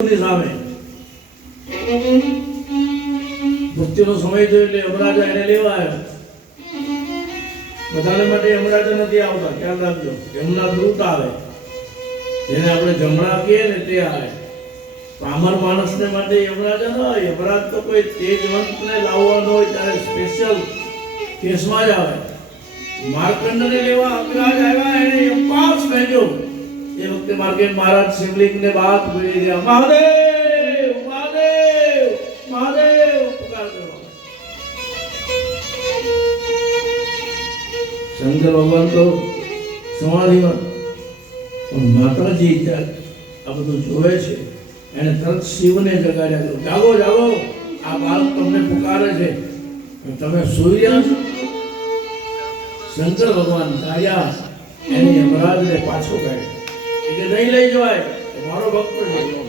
સામે. જમણા કહીએ ને તે આવે. પામર માણસને માટે યમરાજા આવે યમરાજ તો કોઈ તેજવંતને લાવવાનો હોય ત્યારે સ્પેશિયલ કેસમાં જ આવે. માર્કંડને લેવા અગ્રરાજ એ વખતે માર્કેટ મહારાજ શિવલિંગને બાદ ભૂલી ગયા. મહાદેવ શંકર ભગવાન તો સમાધિમાં પણ માતાજી આ બધું જોવે છે. એને તરત શિવને જગાડ્યા જાગો જાગો. આ બાળક તમને પુકારે છે. તમે સુઈ રહ્યા છો? શંકર ભગવાન જાગ્યા એની યમરાજને પાછો કાઢ્યો. કે નહીં લઈ જવાય મારો ભક્ત